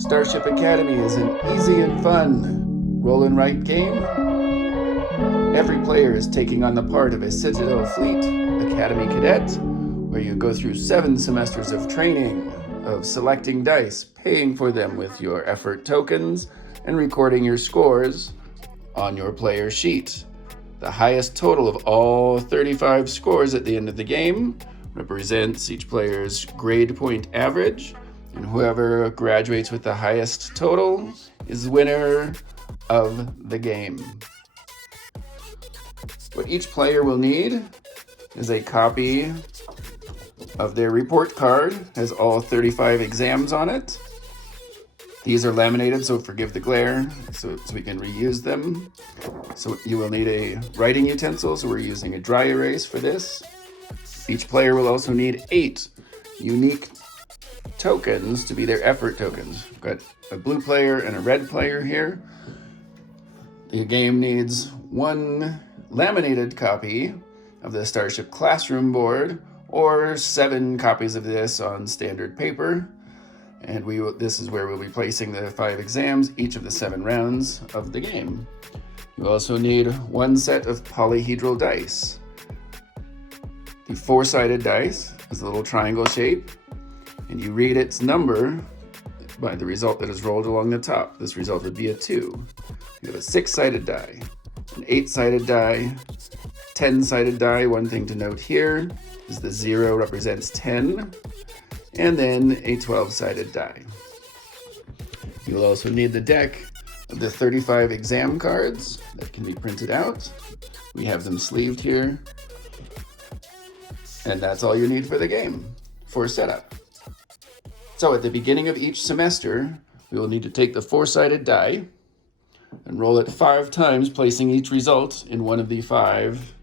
Starship Academy is an easy and fun roll and write game. Every player is taking on the part of a Citadel Fleet Academy cadet, where you go through 7 semesters of training, of selecting dice, paying for them with your effort tokens, and recording your scores on your player sheet. The highest total of all 35 scores at the end of the game represents each player's grade point average, and whoever graduates with the highest total is the winner of the game. What each player will need is a copy of their report card. It has all 35 exams on it. These are laminated, so forgive the glare, so we can reuse them. So you will need a writing utensil, so we're using a dry erase for this. Each player will also need 8 unique tokens to be their effort tokens. We've got a blue player and a red player here. The game needs 1 laminated copy of the Starship classroom board, or 7 copies of this on standard paper. And this is where we'll be placing the 5 exams, each of the 7 rounds of the game. You also need 1 set of polyhedral dice. The 4-sided dice is a little triangle shape, and you read its number by the result that is rolled along the top. This result would be a 2. You have a 6-sided die, an 8-sided die, 10-sided die. One thing to note here is the 0 represents 10, and then a 12-sided die. You'll also need the deck of the 35 exam cards that can be printed out. We have them sleeved here. And that's all you need for the game, for setup. So at the beginning of each semester, we will need to take the 4-sided die and roll it 5 times, placing each result in one of the 5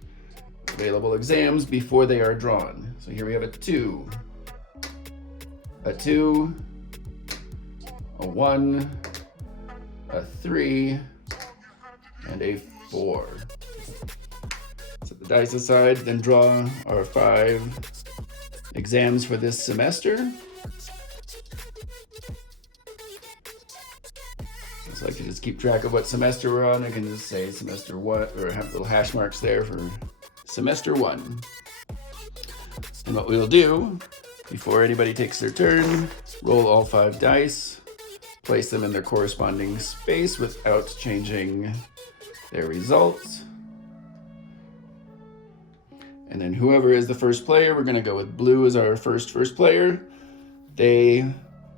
available exams before they are drawn. So here we have a 2, a 2, a 1, a 3, and a 4. Set the dice aside, then draw our 5 exams for this semester. So I can just keep track of what semester we're on. I can just say semester 1, or have little hash marks there for semester 1. And what we'll do, before anybody takes their turn, roll all 5 dice, place them in their corresponding space without changing their results. And then whoever is the first player, we're going to go with blue as our first player. They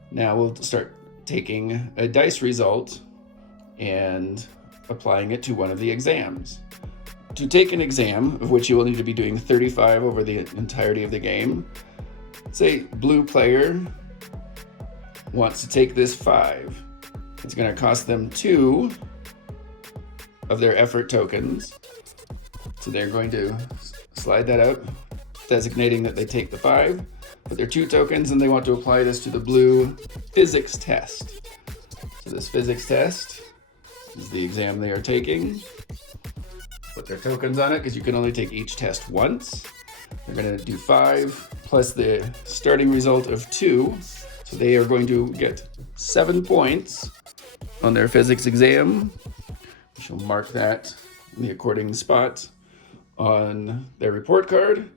now will start taking a dice result and applying it to one of the exams. To take an exam, of which you will need to be doing 35 over the entirety of the game, say blue player wants to take this 5. It's going to cost them 2 of their effort tokens. So they're going to slide that out, designating that they take the 5, put their 2 tokens, and they want to apply this to the blue physics test. So this physics test is the exam they are taking. Put their tokens on it, because you can only take each test once. They're going to do 5 plus the starting result of 2. So they are going to get 7 points on their physics exam. We shall mark that in the according spot on their report card.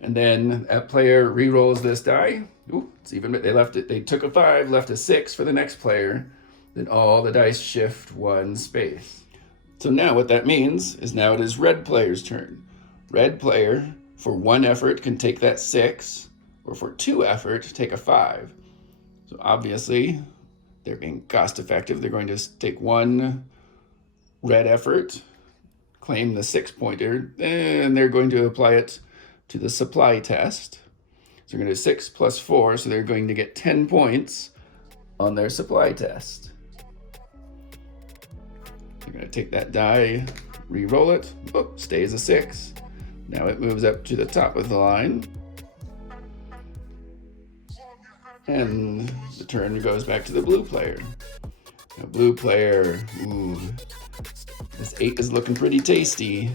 And then that player re-rolls this die. Ooh, it's even, they took a 5, left a 6 for the next player. Then all the dice shift 1 space. So now what that means is now it is red player's turn. Red player, for 1 effort, can take that 6, or for 2 effort, take a 5. So obviously, they're being cost effective. They're going to take 1 red effort, claim the 6-pointer, and they're going to apply it to the supply test. So they're going to do 6 plus 4, so they're going to get 10 points on their supply test. You're going to take that die, re-roll it, stays a 6. Now it moves up to the top of the line. And the turn goes back to the blue player. Now blue player, this 8 is looking pretty tasty.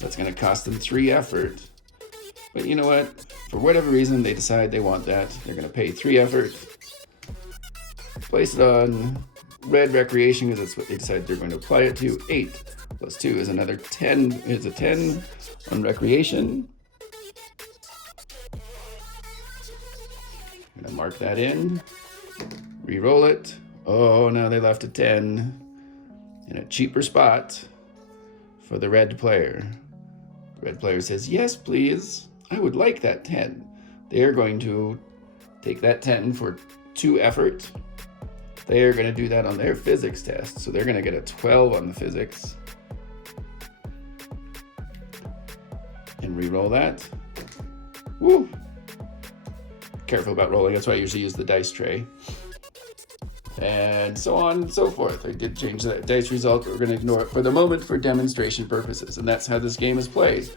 That's going to cost them 3 effort. But you know what? For whatever reason, they decide they want that. They're going to pay 3 effort. place it on red recreation because that's what they decided they're going to apply it to. 8 plus 2 is another 10, is a 10 on recreation. I'm gonna mark that in, re-roll it. Oh, now they left a 10 in a cheaper spot for the red player. The red player says, yes, please, I would like that 10. They are going to take that 10 for 2 effort. They are going to do that on their physics test, so they're going to get a 12 on the physics. And re-roll that. Woo! Careful about rolling, that's why I usually use the dice tray. And so on and so forth. I did change that dice result, but we're going to ignore it for the moment for demonstration purposes. And that's how this game is played.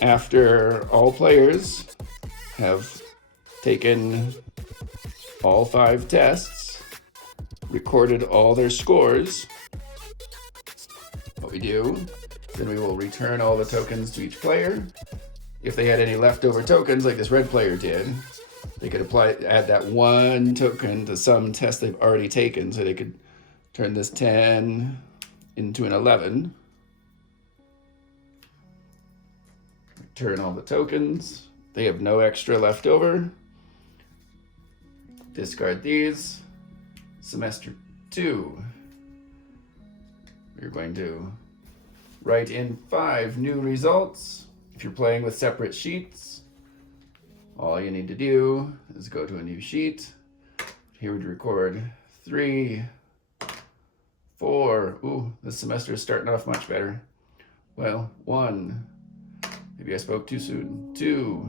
After all players have taken all 5 tests, recorded all their scores, what we do, then we will return all the tokens to each player. If they had any leftover tokens, like this red player did, they could add that 1 token to some test they've already taken, so they could turn this 10 into an 11. Return all the tokens. They have no extra left over. Discard these. Semester 2. We're going to write in 5 new results. If you're playing with separate sheets, all you need to do is go to a new sheet. Here we'd record 3, 4. Ooh, this semester is starting off much better. Well, 1. Maybe I spoke too soon. 2.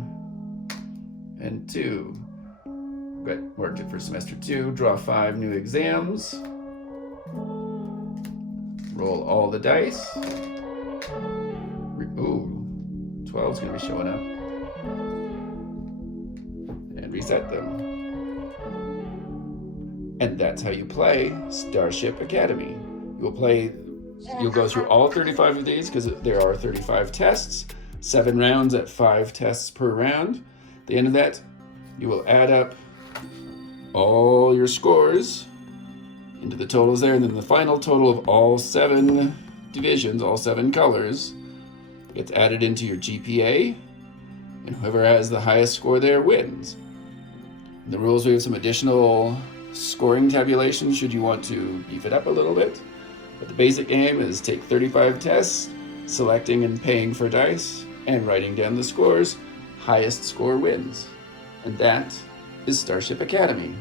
And 2. But worked it for semester 2. Draw 5 new exams. Roll all the dice. Ooh, 12's gonna be showing up. And reset them. And that's how you play Starship Academy. You'll go through all 35 of these because there are 35 tests, 7 rounds at 5 tests per round. At the end of that, you will add up all your scores into the totals there, and then the final total of all 7 divisions, all 7 colors, gets added into your G.P.A, and whoever has the highest score there wins. In the rules, we have some additional scoring tabulations should you want to beef it up a little bit. But the basic game is take 35 tests, selecting and paying for dice, and writing down the scores. Highest score wins. And that is Starship Academy.